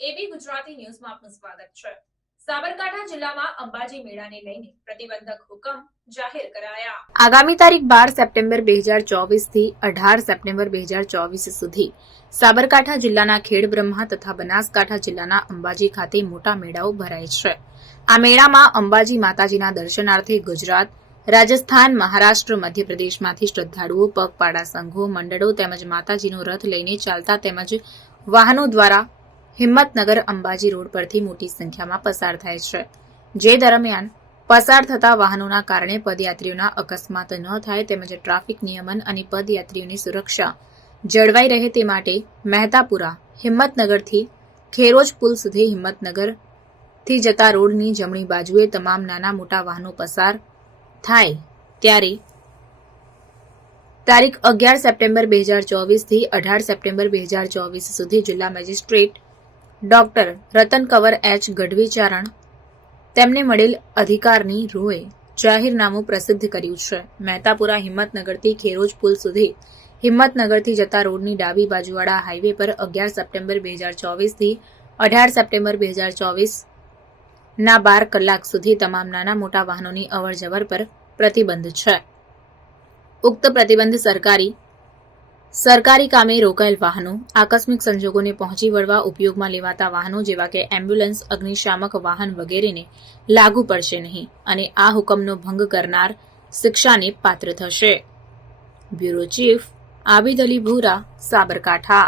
ગુજરાતી ન્યૂઝમાં આપનું સ્વાગત છે. સાબરકાંઠા જિલ્લામાં અંબાજી મેળાને લઈને પ્રતિબંધક હુકમ જાહેર કરાયા. આગામી તારીખ બાર સપ્ટેમ્બર બે હજાર ચોવીસથી અઢાર સપ્ટેમ્બર બે હજાર સુધી સાબરકાંઠા જિલ્લાના ખેડબ્રહ્મા તથા બનાસકાંઠા જિલ્લાના અંબાજી ખાતે મોટા મેળાઓ ભરાય છે. આ મેળામાં અંબાજી માતાજીના દર્શનાર્થે ગુજરાત, રાજસ્થાન, મહારાષ્ટ્ર, મધ્યપ્રદેશમાંથી શ્રદ્ધાળુઓ, પગપાળા સંઘો, મંડળો તેમજ માતાજીનો રથ લઈને ચાલતા તેમજ વાહનો દ્વારા હિંમતનગર અંબાજી રોડ પરથી મોટી સંખ્યામાં પસાર થાય છે. જે દરમિયાન પસાર થતા વાહનોના કારણે પદયાત્રીઓના અકસ્માત ન થાય તેમજ ટ્રાફિક નિયમન અને પદયાત્રીઓની સુરક્ષા જળવાઈ રહે તે માટે મહેતાપુરા, હિંમતનગરથી ખેરોજ પુલ સુધી હિંમતનગરથી જતા રોડની જમણી બાજુએ તમામ નાના મોટા વાહનો પસાર થાય ત્યારે તારીખ અગિયાર સપ્ટેમ્બર બે હજાર ચોવીસથી અઢાર સપ્ટેમ્બર બે હજાર ચોવીસ સુધી જિલ્લા magistrate doctor Ratan Kavar H ગઢવીચારણ તેમને મળેલ અધિકારની રૂએ જાહેરનામું પ્રસિદ્ધ કર્યું છે. મહેતાપુરા હિંમતનગરથી ખેરોજ પુલ સુધી હિંમતનગરથી જતા રોડની ડાબી બાજુવાળા હાઈવે પર અગિયાર સપ્ટેમ્બર બે હજાર ચોવીસથી અઢાર સપ્ટેમ્બર બે હજાર ચોવીસના બાર કલાક સુધી તમામ નાના મોટા વાહનોની અવરજવર પર પ્રતિબંધ છે. ઉક્ત પ્રતિબંધ સરકારી સરકારી કામે રોકાયેલ વાહનો આકસ્મિક સંજોગોને પહોંચી વળવા ઉપયોગમાં લેવાતા વાહનો જેવા કે એમ્બ્યુલન્સ, અગ્નિશામક વાહન વગેરેને લાગુ પડશે નહીં અને આ હુકમનો ભંગ કરનાર શિક્ષાને પાત્ર થશે. બ્યુરો ચીફ આબિદ અલી ભૂરા સાબરકાંઠા.